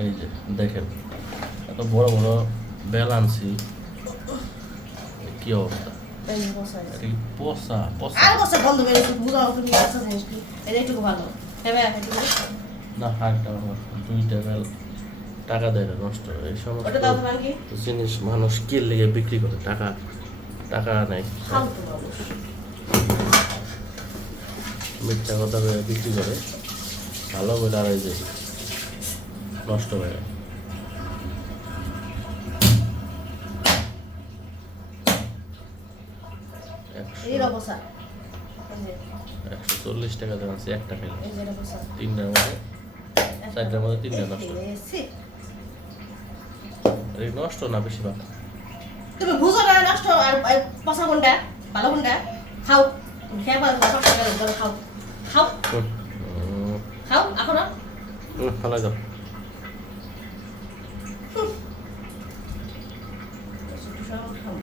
এই যে দেখেন এত বড় বড় বেল আনছি, কি অবস্থা? এটা কি পচা পচা? আর বছর বন্ধ করে একটু বুঝাও তুমি আচ্ছা জিনিস কি এটা একটু ভালো হ্যাঁ না হারটা আমার দুইটা বেল টাকা দেয় না, নষ্ট। এই সমস্ত ওটা দাও তোমার কি জিনিস মানুষ কি লেগে বিক্রি করে, টাকা টাকা নেই, খাও তো মানুষ মিথ্যা কথা বলে বিক্রি করে, ভালো বলে আর এই যে নষ্ট হয়ে যায়। এই অবস্থা এই যে 140 টাকা দাম আছে একটা খেলে, এই যে অবস্থা তিনটার মধ্যে চারটার মধ্যে তিনটা নষ্ট। এই নষ্ট না বেশিরভাগ। তুমি বুঝো না নষ্ট আর পচা কোনটা ভালো কোনটা খাও তুমি খেয়ে পারো সব টাকা দাও খাও খাও খাও এখন ভালো দাও।